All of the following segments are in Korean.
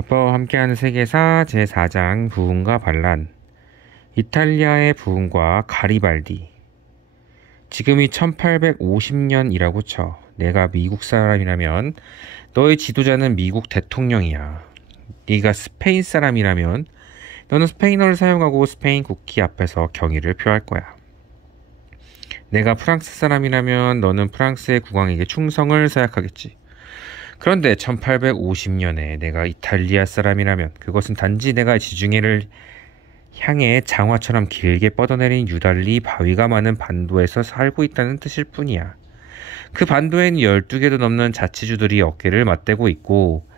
아빠와 함께하는 세계사 제4장 부흥과 반란. 이탈리아의 부흥과 가리발디. 지금이 1850년이라고 쳐. 내가 미국 사람이라면 너의 지도자는 미국 대통령이야. 네가 스페인 사람이라면 너는 스페인어를 사용하고 스페인 국기 앞에서 경의를 표할 거야. 내가 프랑스 사람이라면 너는 프랑스의 국왕에게 충성을 서약하겠지. 그런데 1850년에 내가 이탈리아 사람이라면 그것은 단지 내가 지중해를 향해 장화처럼 길게 뻗어내린 유달리 바위가 많은 반도에서 살고 있다는 뜻일 뿐이야. 그 반도에는 12개도 넘는 자치주들이 어깨를 맞대고 있고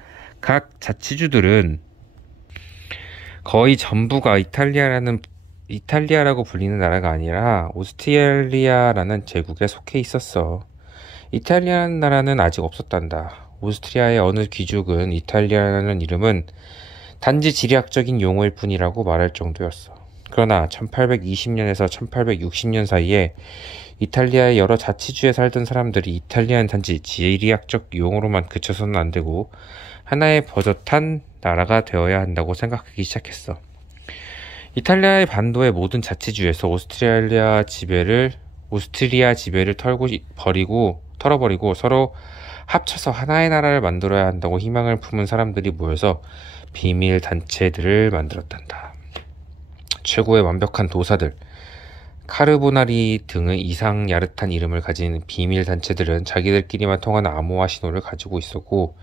각 자치주들은 거의 전부가 이탈리아라고 불리는 나라가 아니라 오스트리아라는 제국에 속해 있었어. 이탈리아라는 나라는 아직 없었단다. 오스트리아의 어느 귀족은 이탈리아라는 이름은 단지 지리학적인 용어일 뿐이라고 말할 정도였어. 그러나 1820년에서 1860년 사이에 이탈리아의 여러 자치주에 살던 사람들이 이탈리아는 단지 지리학적 용어로만 그쳐서는 안 되고 하나의 버젓한 나라가 되어야 한다고 생각하기 시작했어. 이탈리아의 반도의 모든 자치주에서 오스트리아 지배를 털어버리고 서로 합쳐서 하나의 나라를 만들어야 한다고 희망을 품은 사람들이 모여서 비밀 단체들을 만들었단다. 최고의 완벽한 도사들, 카르보나리 등의 이상 야릇한 이름을 가진 비밀 단체들은 자기들끼리만 통하는 암호화 신호를 가지고 있었고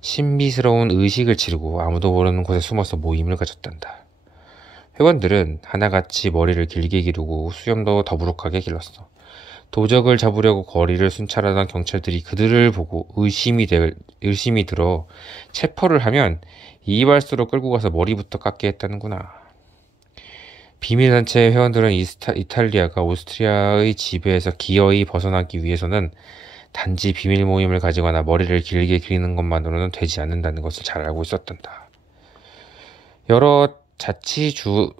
신비스러운 의식을 치르고 아무도 모르는 곳에 숨어서 모임을 가졌단다. 회원들은 하나같이 머리를 길게 기르고 수염도 더부룩하게 길렀어. 도적을 잡으려고 거리를 순찰하던 경찰들이 그들을 보고 의심이 들어 체포를 하면 이발소로 끌고 가서 머리부터 깎게 했다는구나. 비밀단체 회원들은 이탈리아가 오스트리아의 지배에서 기어이 벗어나기 위해서는 단지 비밀 모임을 가지거나 머리를 길게 기르는 것만으로는 되지 않는다는 것을 잘 알고 있었단다. 여러 자치주들을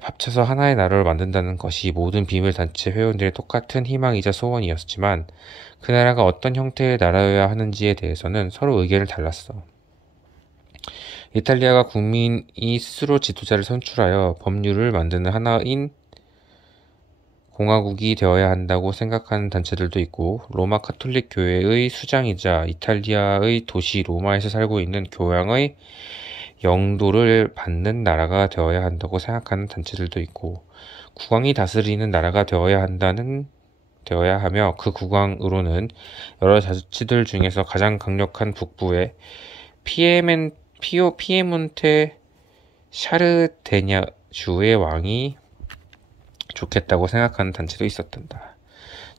합쳐서 하나의 나라를 만든다는 것이 모든 비밀단체 회원들의 똑같은 희망이자 소원이었지만 그 나라가 어떤 형태의 나라여야 하는지에 대해서는 서로 의견을 달랐어. 이탈리아가 국민이 스스로 지도자를 선출하여 법률을 만드는 하나인 공화국이 되어야 한다고 생각하는 단체들도 있고 로마 카톨릭 교회의 수장이자 이탈리아의 도시 로마에서 살고 있는 교황의 영도를 받는 나라가 되어야 한다고 생각하는 단체들도 있고 국왕이 다스리는 나라가 되어야 하며 그 국왕으로는 여러 자치들 중에서 가장 강력한 북부의 피에몬테 샤르데냐주의 왕이 좋겠다고 생각하는 단체도 있었단다.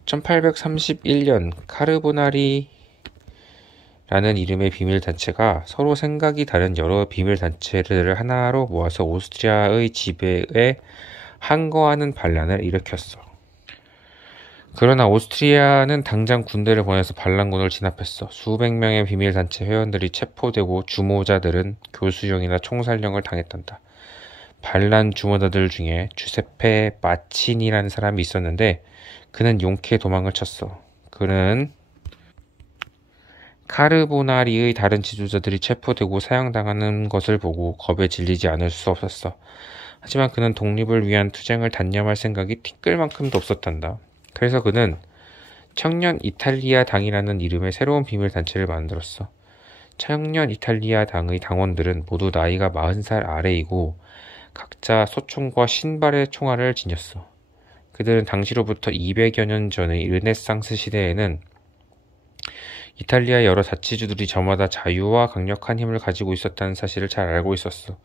1831년 카르보나리라는 이름의 비밀단체가 서로 생각이 다른 여러 비밀단체를 하나로 모아서 오스트리아의 지배에 항거하는 반란을 일으켰어. 그러나 오스트리아는 당장 군대를 보내서 반란군을 진압했어. 수백 명의 비밀단체 회원들이 체포되고 주모자들은 교수형이나 총살령을 당했단다. 반란 주모자들 중에 주세페 마치니라는 사람이 있었는데 그는 용케 도망을 쳤어. 그는 카르보나리의 다른 지도자들이 체포되고 사형당하는 것을 보고 겁에 질리지 않을 수 없었어. 하지만 그는 독립을 위한 투쟁을 단념할 생각이 티끌만큼도 없었단다. 그래서 그는 청년 이탈리아 당이라는 이름의 새로운 비밀단체를 만들었어. 청년 이탈리아 당의 당원들은 모두 나이가 40살 아래이고 각자 소총과 신발의 총알을 지녔어. 그들은 당시로부터 200여 년 전의 르네상스 시대에는 이탈리아의 여러 자치주들이 저마다 자유와 강력한 힘을 가지고 있었다는 사실을 잘 알고 있었어.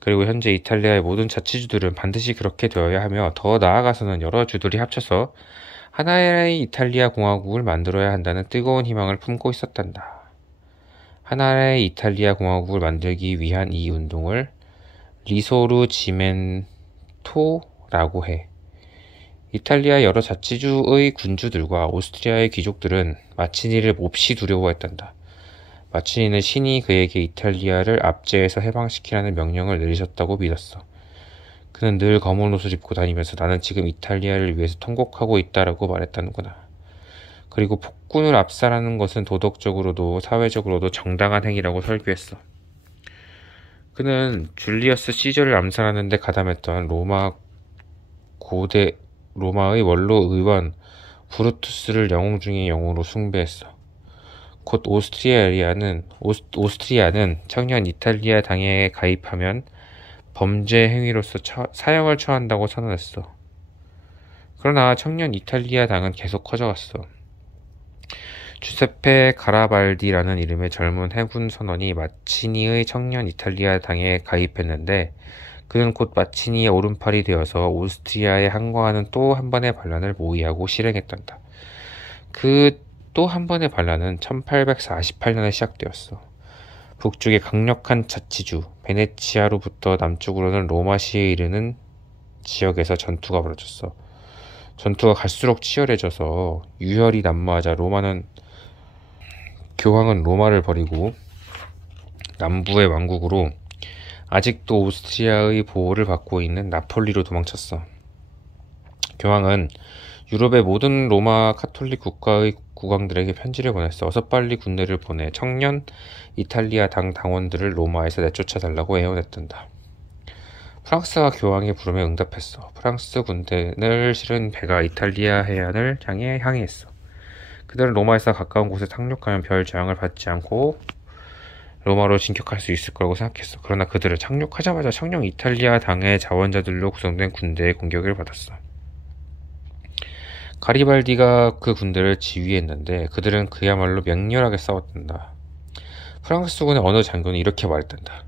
그리고 현재 이탈리아의 모든 자치주들은 반드시 그렇게 되어야 하며 더 나아가서는 여러 주들이 합쳐서 하나의 이탈리아 공화국을 만들어야 한다는 뜨거운 희망을 품고 있었단다. 하나의 이탈리아 공화국을 만들기 위한 이 운동을 리소르지멘토라고 해. 이탈리아 여러 자치주의 군주들과 오스트리아의 귀족들은 마치니를 몹시 두려워했단다. 마치니는 신이 그에게 이탈리아를 압제해서 해방시키라는 명령을 내리셨다고 믿었어. 그는 늘 검은 옷을 입고 다니면서 나는 지금 이탈리아를 위해서 통곡하고 있다라고 말했다는구나. 그리고 폭군을 압살하는 것은 도덕적으로도 사회적으로도 정당한 행위라고 설교했어. 그는 줄리어스 시저를 암살하는 데 가담했던 로마의 원로 의원 브루투스를 영웅 중의 영웅으로 숭배했어. 곧 오스트리아는 청년 이탈리아 당에 가입하면 범죄 행위로서 사형을 처한다고 선언했어. 그러나 청년 이탈리아 당은 계속 커져갔어. 주세페 가라발디라는 이름의 젊은 해군 선원이 마치니의 청년 이탈리아 당에 가입했는데 그는 곧 마치니의 오른팔이 되어서 오스트리아에 항거하는 또 한 번의 반란을 모의하고 실행했단다. 그 또 한 번의 반란은 1848년에 시작되었어. 북쪽의 강력한 자치주 베네치아로부터 남쪽으로는 로마시에 이르는 지역에서 전투가 벌어졌어. 전투가 갈수록 치열해져서 유혈이 난무하자 교황은 로마를 버리고 남부의 왕국으로 아직도 오스트리아의 보호를 받고 있는 나폴리로 도망쳤어. 교황은 유럽의 모든 로마 카톨릭 국가의 국왕들에게 편지를 보냈어. 어서 빨리 군대를 보내 청년 이탈리아 당 당원들을 로마에서 내쫓아달라고 애원했단다. 프랑스가 교황의 부름에 응답했어. 프랑스 군대를 실은 배가 이탈리아 해안을 향해 항해했어. 그들은 로마에서 가까운 곳에 착륙하면 별 저항을 받지 않고 로마로 진격할 수 있을 거라고 생각했어. 그러나 그들은 착륙하자마자 청년 이탈리아 당의 자원자들로 구성된 군대의 공격을 받았어. 가리발디가 그 군대를 지휘했는데 그들은 그야말로 맹렬하게 싸웠단다. 프랑스군의 어느 장군이 이렇게 말했단다.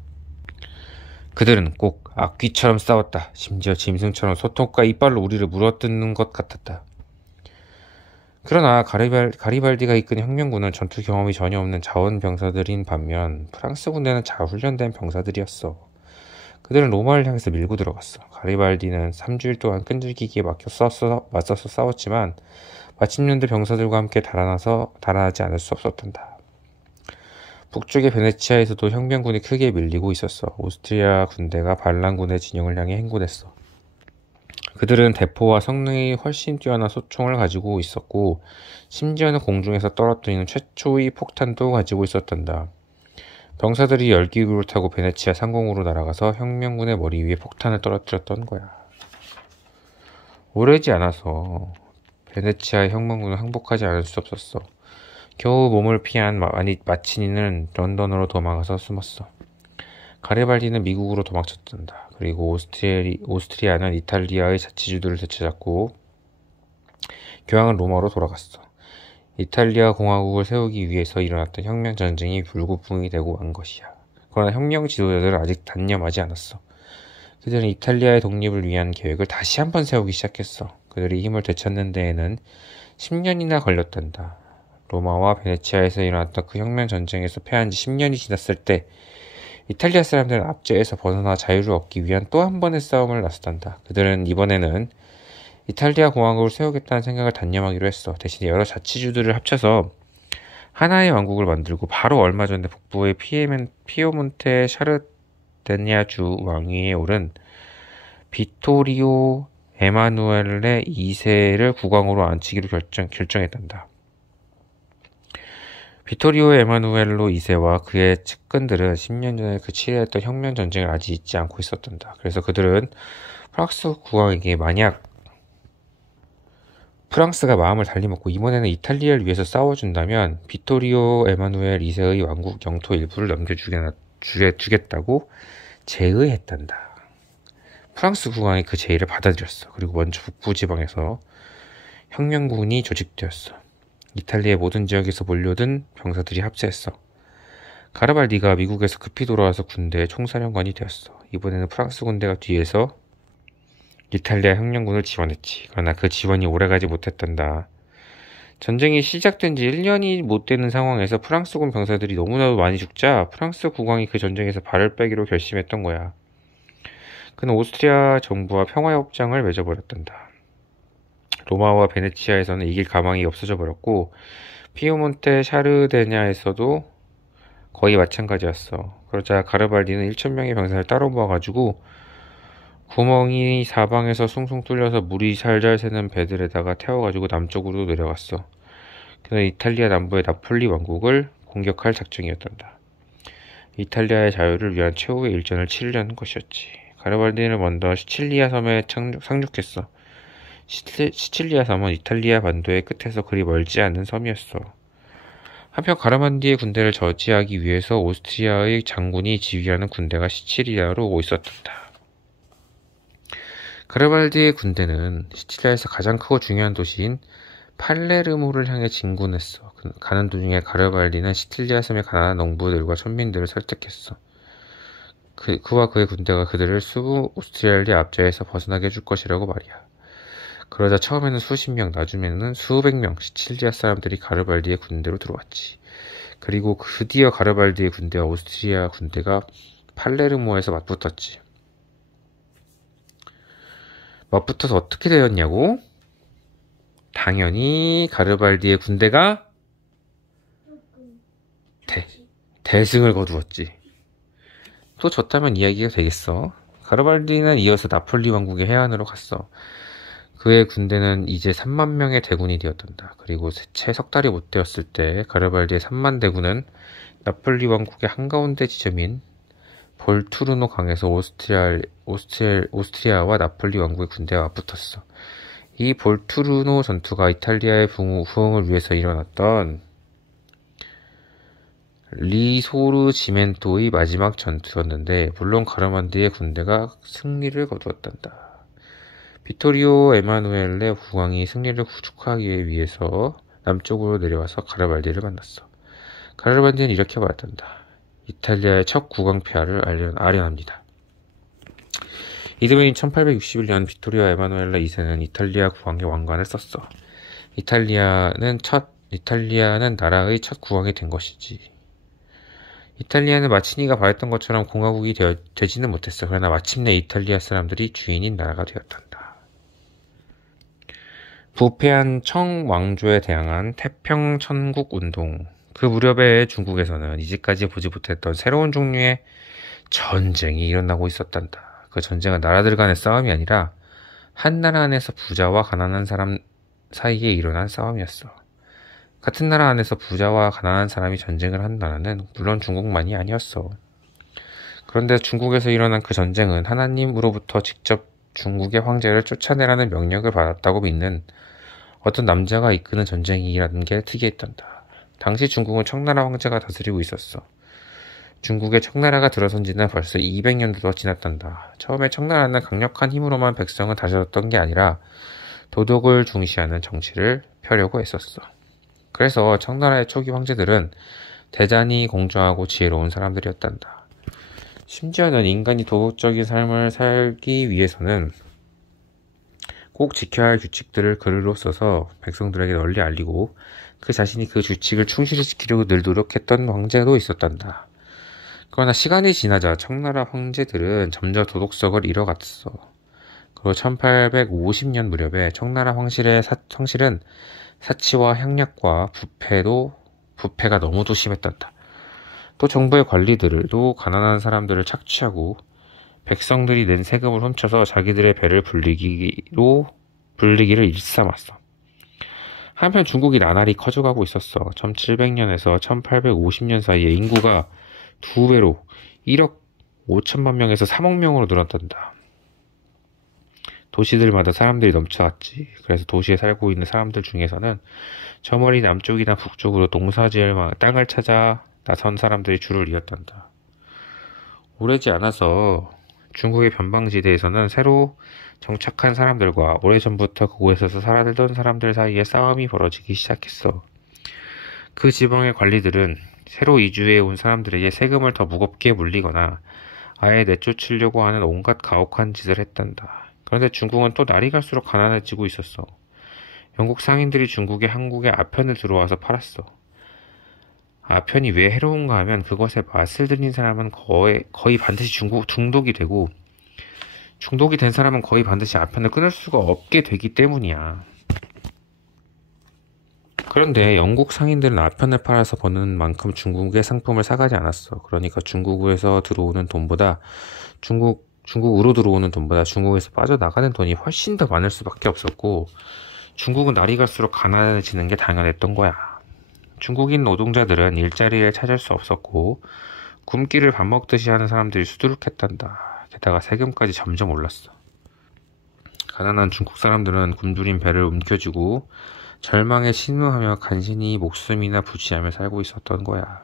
그들은 꼭 악귀처럼 싸웠다. 심지어 짐승처럼 소통과 이빨로 우리를 물어뜯는 것 같았다. 그러나 가리발디가 이끈 혁명군은 전투 경험이 전혀 없는 자원병사들인 반면 프랑스 군대는 잘 훈련된 병사들이었어. 그들은 로마를 향해서 밀고 들어갔어. 가리발디는 3주일 동안 끈질기게 맞서서 싸웠지만 마침내 병사들과 함께 달아나지 않을 수 없었단다. 북쪽의 베네치아에서도 혁명군이 크게 밀리고 있었어. 오스트리아 군대가 반란군의 진영을 향해 행군했어. 그들은 대포와 성능이 훨씬 뛰어난 소총을 가지고 있었고 심지어는 공중에서 떨어뜨리는 최초의 폭탄도 가지고 있었단다. 병사들이 열기구를 타고 베네치아 상공으로 날아가서 혁명군의 머리 위에 폭탄을 떨어뜨렸던 거야. 오래지 않아서 베네치아 혁명군은 항복하지 않을 수 없었어. 겨우 몸을 피한 마치니는 런던으로 도망가서 숨었어. 가리발디는 미국으로 도망쳤단다. 그리고 오스트리아는 이탈리아의 자치주들을 되찾았고 교황은 로마로 돌아갔어. 이탈리아 공화국을 세우기 위해서 일어났던 혁명 전쟁이 불구풍이 되고 만 것이야. 그러나 혁명 지도자들은 아직 단념하지 않았어. 그들은 이탈리아의 독립을 위한 계획을 다시 한번 세우기 시작했어. 그들이 힘을 되찾는 데에는 10년이나 걸렸단다. 로마와 베네치아에서 일어났던 그 혁명 전쟁에서 패한 지 10년이 지났을 때 이탈리아 사람들은 압제에서 벗어나 자유를 얻기 위한 또 한 번의 싸움을 나섰단다. 그들은 이번에는 이탈리아 공화국을 세우겠다는 생각을 단념하기로 했어. 대신 여러 자치주들을 합쳐서 하나의 왕국을 만들고 바로 얼마 전에 북부의 피에몬테 샤르데냐주 왕위에 오른 비토리오 에마누엘레 2세를 국왕으로 앉히기로 결정했단다. 비토리오 에마누엘로 2세와 그의 측근들은 10년 전에 그 치러했던 혁명 전쟁을 아직 잊지 않고 있었단다. 그래서 그들은 프랑스 국왕에게 만약 프랑스가 마음을 달리먹고 이번에는 이탈리아를 위해서 싸워준다면 비토리오 에마누엘 2세의 왕국 영토 일부를 넘겨주겠다고 제의했단다. 프랑스 국왕이 그 제의를 받아들였어. 그리고 먼저 북부 지방에서 혁명군이 조직되었어. 이탈리아의 모든 지역에서 몰려든 병사들이 합세했어. 가르발디가 미국에서 급히 돌아와서 군대의 총사령관이 되었어. 이번에는 프랑스 군대가 뒤에서 이탈리아 혁명군을 지원했지. 그러나 그 지원이 오래가지 못했단다. 전쟁이 시작된 지 1년이 못 되는 상황에서 프랑스군 병사들이 너무나도 많이 죽자 프랑스 국왕이 그 전쟁에서 발을 빼기로 결심했던 거야. 그는 오스트리아 정부와 평화협정을 맺어버렸단다. 로마와 베네치아에서는 이길 가망이 없어져 버렸고 피에몬테 샤르데냐에서도 거의 마찬가지였어. 그러자 가르발디는 1,000명의 병사를 따로 모아가지고 구멍이 사방에서 숭숭 뚫려서 물이 살잘 새는 배들에다가 태워가지고 남쪽으로 내려갔어. 그는 이탈리아 남부의 나폴리 왕국을 공격할 작정이었단다. 이탈리아의 자유를 위한 최후의 일전을 치르려는 것이었지. 가르발디는 먼저 시칠리아 섬에 상륙했어. 시칠리아 섬은 이탈리아 반도의 끝에서 그리 멀지 않은 섬이었어. 한편 가르발디의 군대를 저지하기 위해서 오스트리아의 장군이 지휘하는 군대가 시칠리아로 오고 있었단다. 가르발디의 군대는 시칠리아에서 가장 크고 중요한 도시인 팔레르모를 향해 진군했어. 가는 도중에 가르발디는 시칠리아 섬의 가난한 농부들과 천민들을 설득했어. 그와 그의 군대가 그들을 오스트리아의 압제에서 벗어나게 해줄 것이라고 말이야. 그러자 처음에는 수십 명, 나중에는 수백 명 시칠리아 사람들이 가르발디의 군대로 들어왔지. 그리고 드디어 가르발디의 군대와 오스트리아 군대가 팔레르모에서 맞붙었지. 맞붙어서 어떻게 되었냐고? 당연히 가르발디의 군대가 대승을 거두었지. 또 졌다면 이야기가 되겠어. 가르발디는 이어서 나폴리 왕국의 해안으로 갔어. 그의 군대는 이제 3만 명의 대군이 되었단다. 그리고 채 석 달이 못 되었을 때 가르발디의 3만 대군은 나폴리 왕국의 한가운데 지점인 볼투르노 강에서 오스트리아와 나폴리 왕국의 군대와 맞붙었어. 이 볼투르노 전투가 이탈리아의 부흥을 위해서 일어났던 리소르지멘토의 마지막 전투였는데 물론 가르발디의 군대가 승리를 거두었단다. 비토리오 에마누엘레 국왕이 승리를 축하하기 위해서 남쪽으로 내려와서 가르발디를 만났어. 가르발디는 이렇게 말했단다. 이탈리아의 첫 국왕 폐하를 아련합니다. 이듬해인 1861년 비토리오 에마누엘레 2세는 이탈리아 국왕의 왕관을 썼어. 이탈리아는 나라의 첫 국왕이 된 것이지. 이탈리아는 마치니가 바랬던 것처럼 공화국이 되지는 못했어. 그러나 마침내 이탈리아 사람들이 주인인 나라가 되었단다. 부패한 청 왕조에 대항한 태평천국 운동. 그 무렵에 중국에서는 이제까지 보지 못했던 새로운 종류의 전쟁이 일어나고 있었단다. 그 전쟁은 나라들 간의 싸움이 아니라 한 나라 안에서 부자와 가난한 사람 사이에 일어난 싸움이었어. 같은 나라 안에서 부자와 가난한 사람이 전쟁을 한 나라는 물론 중국만이 아니었어. 그런데 중국에서 일어난 그 전쟁은 하나님으로부터 직접 중국의 황제를 쫓아내라는 명령을 받았다고 믿는 어떤 남자가 이끄는 전쟁이라는 게 특이했단다. 당시 중국은 청나라 황제가 다스리고 있었어. 중국의 청나라가 들어선 지는 벌써 200년도 지났단다. 처음에 청나라는 강력한 힘으로만 백성을 다스렸던 게 아니라 도덕을 중시하는 정치를 펴려고 했었어. 그래서 청나라의 초기 황제들은 대단히 공정하고 지혜로운 사람들이었단다. 심지어는 인간이 도덕적인 삶을 살기 위해서는 꼭 지켜야 할 규칙들을 글로 써서 백성들에게 널리 알리고 그 자신이 그 규칙을 충실히 지키려고 늘 노력했던 황제도 있었단다. 그러나 시간이 지나자 청나라 황제들은 점점 도덕성을 잃어갔어. 그리고 1850년 무렵에 청나라 황실은 사치와 향락과 부패가 너무도 심했단다. 또 정부의 관리들도 가난한 사람들을 착취하고 백성들이 낸 세금을 훔쳐서 자기들의 배를 불리기를 일삼았어. 한편 중국이 나날이 커져가고 있었어. 1700년에서 1850년 사이에 인구가 2배로 1억 5천만 명에서 3억 명으로 늘었단다. 도시들마다 사람들이 넘쳐왔지. 그래서 도시에 살고 있는 사람들 중에서는 저 멀리 남쪽이나 북쪽으로 농사지을 땅을 찾아 나선 사람들이 줄을 이었단다. 오래지 않아서 중국의 변방지대에서는 새로 정착한 사람들과 오래전부터 그곳에서 살아들던 사람들 사이에 싸움이 벌어지기 시작했어. 그 지방의 관리들은 새로 이주해 온 사람들에게 세금을 더 무겁게 물리거나 아예 내쫓으려고 하는 온갖 가혹한 짓을 했단다. 그런데 중국은 또 날이 갈수록 가난해지고 있었어. 영국 상인들이 중국의 항구에 아편을 들어와서 팔았어. 아편이 왜 해로운가 하면 그것에 맛을 들인 사람은 거의 반드시 중독이 되고 중독이 된 사람은 거의 반드시 아편을 끊을 수가 없게 되기 때문이야. 그런데 영국 상인들은 아편을 팔아서 버는 만큼 중국의 상품을 사가지 않았어. 그러니까 중국에서 들어오는 돈보다 중국으로 들어오는 돈보다 중국에서 빠져나가는 돈이 훨씬 더 많을 수밖에 없었고 중국은 날이 갈수록 가난해지는 게 당연했던 거야. 중국인 노동자들은 일자리를 찾을 수 없었고 굶기를 밥 먹듯이 하는 사람들이 수두룩했단다. 게다가 세금까지 점점 올랐어. 가난한 중국 사람들은 굶주린 배를 움켜쥐고 절망에 신음하며 간신히 목숨이나 부지하며 살고 있었던 거야.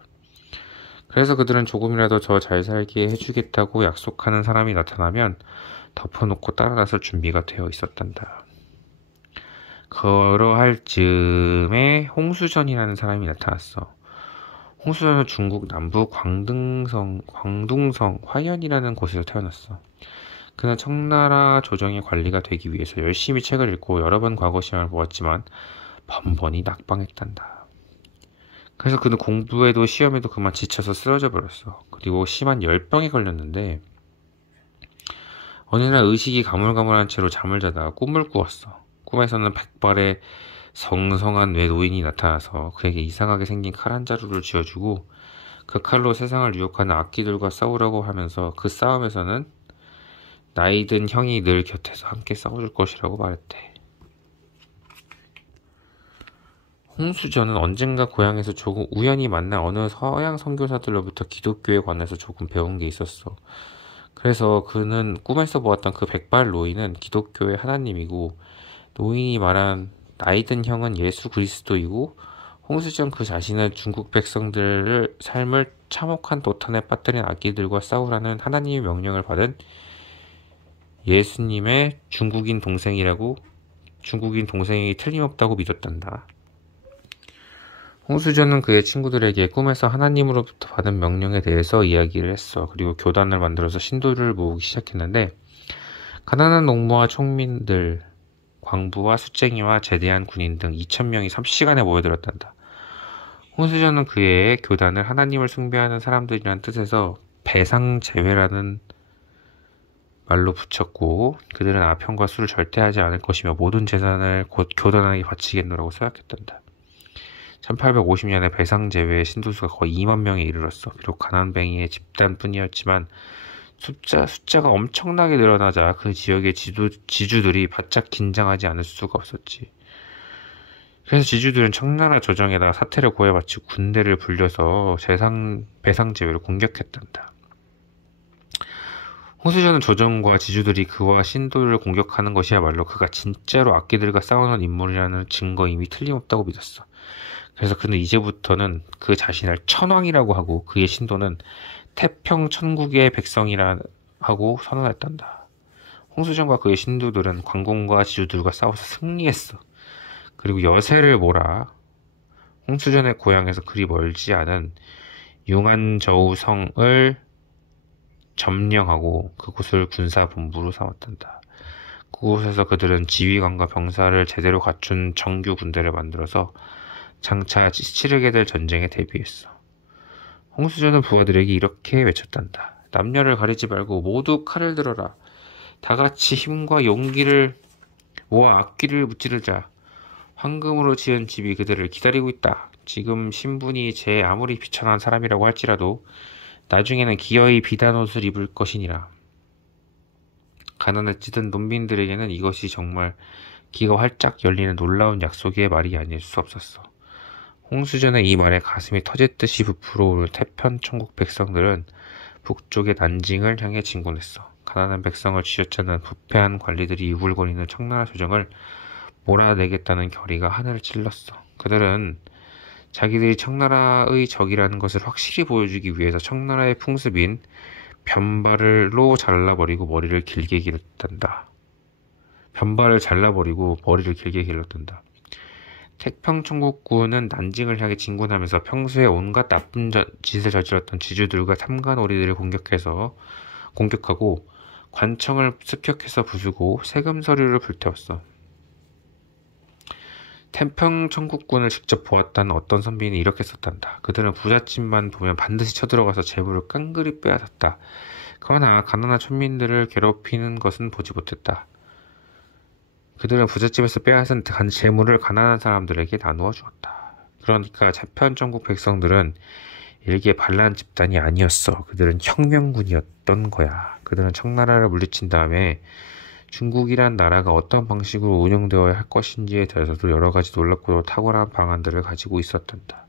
그래서 그들은 조금이라도 더 잘 살게 해주겠다고 약속하는 사람이 나타나면 덮어놓고 따라 나설 준비가 되어 있었단다. 그러할 즈음에 홍수전이라는 사람이 나타났어. 홍수전은 중국 남부 광둥성 화현이라는 곳에서 태어났어. 그는 청나라 조정의 관리가 되기 위해서 열심히 책을 읽고 여러 번 과거 시험을 보았지만 번번이 낙방했단다. 그래서 그는 공부에도 시험에도 그만 지쳐서 쓰러져 버렸어. 그리고 심한 열병에 걸렸는데 어느 날 의식이 가물가물한 채로 잠을 자다가 꿈을 꾸었어. 꿈에서는 백발의 성성한 노인이 나타나서 그에게 이상하게 생긴 칼 한 자루를 쥐어주고 그 칼로 세상을 유혹하는 악기들과 싸우라고 하면서 그 싸움에서는 나이든 형이 늘 곁에서 함께 싸워줄 것이라고 말했대. 홍수전은 언젠가 고향에서 조금 우연히 만난 어느 서양 선교사들로부터 기독교에 관해서 조금 배운 게 있었어. 그래서 그는 꿈에서 보았던 그 백발 노인은 기독교의 하나님이고 노인이 말한 나이든 형은 예수 그리스도이고 홍수전 그 자신은 중국 백성들을 삶을 참혹한 도탄에 빠뜨린 악기들과 싸우라는 하나님의 명령을 받은 예수님의 중국인 동생이 틀림없다고 믿었단다. 홍수전은 그의 친구들에게 꿈에서 하나님으로부터 받은 명령에 대해서 이야기를 했어. 그리고 교단을 만들어서 신도를 모으기 시작했는데 가난한 농부와 총민들, 광부와 숫쟁이와 제대한 군인 등 2,000명이 30시간에 모여들었단다. 홍수전은 그의 교단을 하나님을 숭배하는 사람들이란 뜻에서 배상제회라는 말로 붙였고 그들은 아편과 술을 절대 하지 않을 것이며 모든 재산을 곧 교단에게 바치겠노라고 생각했단다. 1850년에 배상제외의 신도수가 거의 2만 명에 이르렀어. 비록 가난뱅이의 집단뿐이었지만 숫자가 엄청나게 늘어나자 그 지역의 지주들이 바짝 긴장하지 않을 수가 없었지. 그래서 지주들은 청나라 조정에다가 사태를 고해바치고 군대를 불려서 배상제외를 공격했단다. 홍수전은 조정과 지주들이 그와 신도를 공격하는 것이야말로 그가 진짜로 악기들과 싸우는 인물이라는 증거임이 틀림없다고 믿었어. 그래서 그는 이제부터는 그 자신을 천왕이라고 하고 그의 신도는 태평 천국의 백성이라 하고 선언했단다. 홍수전과 그의 신도들은 광공과 지주들과 싸워서 승리했어. 그리고 여세를 몰아 홍수전의 고향에서 그리 멀지 않은 융안저우성을 점령하고 그곳을 군사본부로 삼았단다. 그곳에서 그들은 지휘관과 병사를 제대로 갖춘 정규 군대를 만들어서 장차 치르게 될 전쟁에 대비했어. 홍수전은 부하들에게 이렇게 외쳤단다. 남녀를 가리지 말고 모두 칼을 들어라. 다 같이 힘과 용기를 모아 악기를 무찌르자. 황금으로 지은 집이 그들을 기다리고 있다. 지금 신분이 제 아무리 비천한 사람이라고 할지라도 나중에는 기어이 비단 옷을 입을 것이니라. 가난에 찌든 농민들에게는 이것이 정말 기가 활짝 열리는 놀라운 약속의 말이 아닐 수 없었어. 홍수전의 이 말에 가슴이 터질듯이 부풀어 오를 태편 천국 백성들은 북쪽의 난징을 향해 진군했어. 가난한 백성을 쥐어짜는 부패한 관리들이 우글거리는 청나라 조정을 몰아내겠다는 결의가 하늘을 찔렀어. 그들은 자기들이 청나라의 적이라는 것을 확실히 보여주기 위해서 청나라의 풍습인 변발로 잘라버리고 머리를 길게 길렀단다. 변발을 잘라버리고 머리를 길게 길렀단다. 태평천국군은 난징을 향해 진군하면서 평소에 온갖 나쁜 짓을 저질렀던 지주들과 탐관오리들을 공격하고 관청을 습격해서 부수고 세금 서류를 불태웠어. 태평천국군을 직접 보았다는 어떤 선비는 이렇게 썼단다. 그들은 부잣집만 보면 반드시 쳐들어가서 재물을 깡그리 빼앗았다. 그러나 가난한 천민들을 괴롭히는 것은 보지 못했다. 그들은 부잣집에서 빼앗은 재물을 가난한 사람들에게 나누어 주었다. 그러니까 태평천국 백성들은 일개 반란 집단이 아니었어. 그들은 혁명군이었던 거야. 그들은 청나라를 물리친 다음에 중국이란 나라가 어떤 방식으로 운영되어야 할 것인지에 대해서도 여러 가지 놀랍고도 탁월한 방안들을 가지고 있었단다.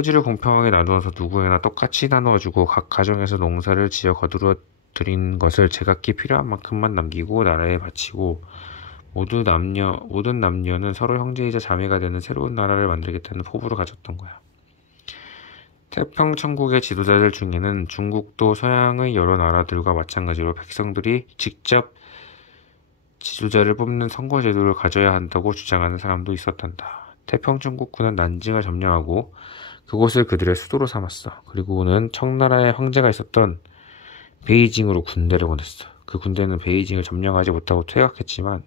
토지를 공평하게 나누어서 누구에나 똑같이 나누어주고 각 가정에서 농사를 지어 거두어 들인 것을 제각기 필요한 만큼만 남기고 나라에 바치고 모든 남녀는 서로 형제이자 자매가 되는 새로운 나라를 만들겠다는 포부를 가졌던 거야. 태평천국의 지도자들 중에는 중국도 서양의 여러 나라들과 마찬가지로 백성들이 직접 지도자를 뽑는 선거제도를 가져야 한다고 주장하는 사람도 있었단다. 태평천국군은 난징을 점령하고 그곳을 그들의 수도로 삼았어. 그리고는 청나라의 황제가 있었던 베이징으로 군대를 보냈어. 그 군대는 베이징을 점령하지 못하고 퇴각했지만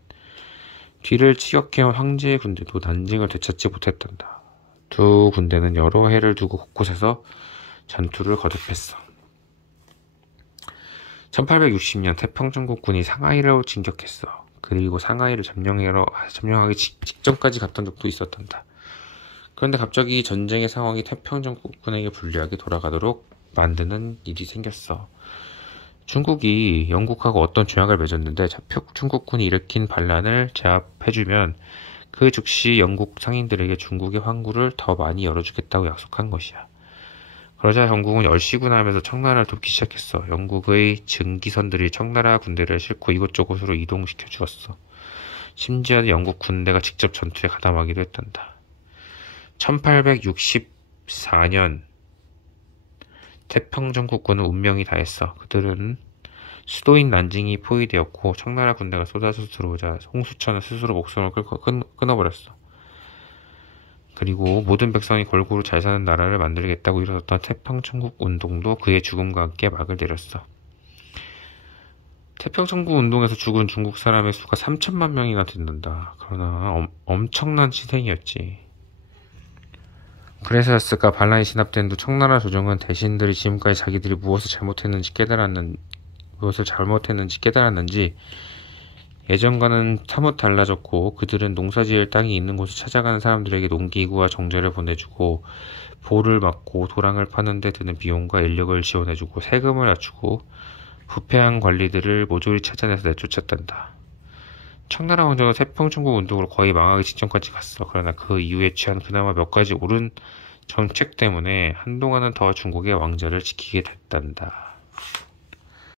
뒤를 추격해온 황제의 군대도 난징을 되찾지 못했단다. 두 군대는 여러 해를 두고 곳곳에서 전투를 거듭했어. 1860년 태평천국군이 상하이로 진격했어. 그리고 상하이를 점령하기 직전까지 갔던 적도 있었단다. 그런데 갑자기 전쟁의 상황이 태평천국군에게 불리하게 돌아가도록 만드는 일이 생겼어. 중국이 영국하고 어떤 조약을 맺었는데 태평천국군이 일으킨 반란을 제압해주면 그 즉시 영국 상인들에게 중국의 항구를 더 많이 열어주겠다고 약속한 것이야. 그러자 영국은 열시구나하면서 청나라를 돕기 시작했어. 영국의 증기선들이 청나라 군대를 싣고 이곳저곳으로 이동시켜 주었어. 심지어는 영국 군대가 직접 전투에 가담하기도 했단다. 1864년 태평천국군은 운명이 다했어. 그들은 수도인 난징이 포위되었고 청나라 군대가 쏟아져 들어오자 홍수천은 스스로 목숨을 끊어버렸어. 그리고 모든 백성이 골고루 잘 사는 나라를 만들겠다고 일어섰던 태평천국 운동도 그의 죽음과 함께 막을 내렸어. 태평천국 운동에서 죽은 중국 사람의 수가 3천만 명이나 된단다. 그러나 엄청난 희생이었지. 그래서였을까 반란이 진압된 후 청나라 조정은 대신들이 지금까지 자기들이 무엇을 잘못했는지 깨달았는지 예전과는 사뭇 달라졌고 그들은 농사지을 땅이 있는 곳을 찾아가는 사람들에게 농기구와 정제를 보내주고 보를 막고 도랑을 파는 데 드는 비용과 인력을 지원해주고 세금을 낮추고 부패한 관리들을 모조리 찾아내서 내쫓았단다. 청나라 왕정은 태평천국 운동으로 거의 망하기 직전까지 갔어. 그러나 그 이후에 취한 그나마 몇 가지 옳은 정책 때문에 한동안은 더 중국의 왕자를 지키게 됐단다.